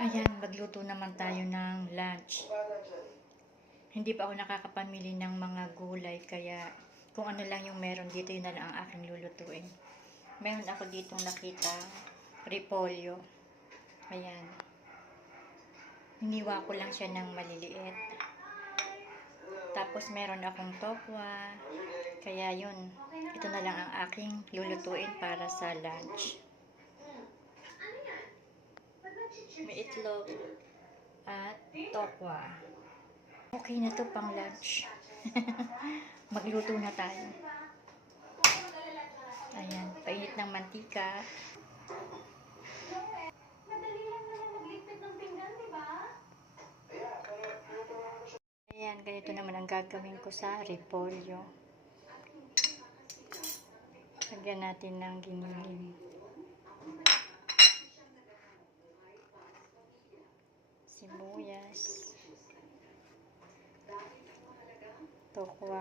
Ayan, magluto naman tayo ng lunch. Hindi pa ako nakakapamili ng mga gulay, kaya kung ano lang yung meron dito, yun na lang ang aking lulutuin. Meron ako ditong nakita, repolyo. Ayan. Hiniwa ko lang siya ng maliliit. Tapos meron akong tokwa. Kaya yun, ito na lang ang aking lulutuin para sa lunch. May itlog at tokwa. Okay na to pang lunch. Magluto na tayo. Ayan, painit ng mantika. Ayan, ganito naman ang gagawin ko sa repolyo. Lagyan natin ng giniling. Sibuyas. Tokwa.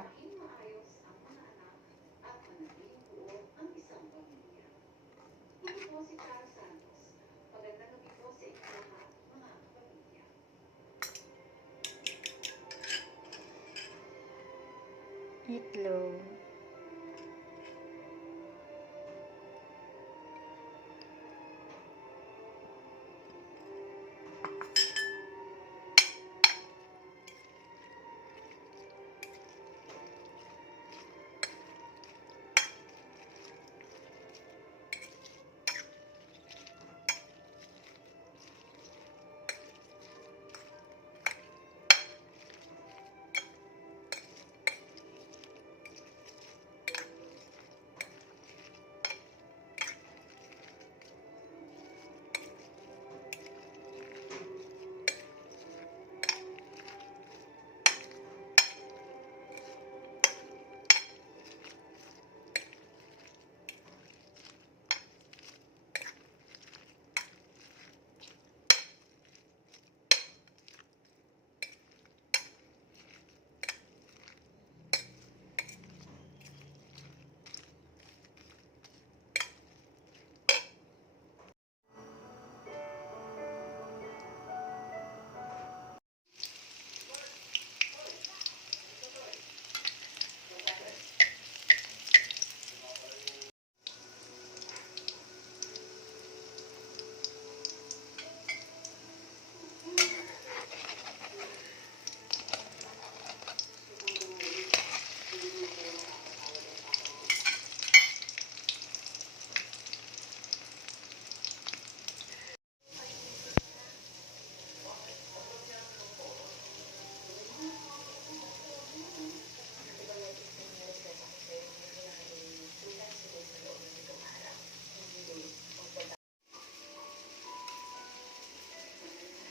Itlog.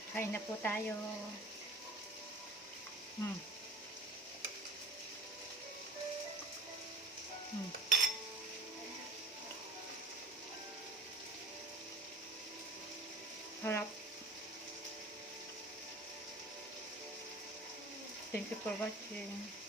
Kain na po tayo. Harap. Thank you for watching.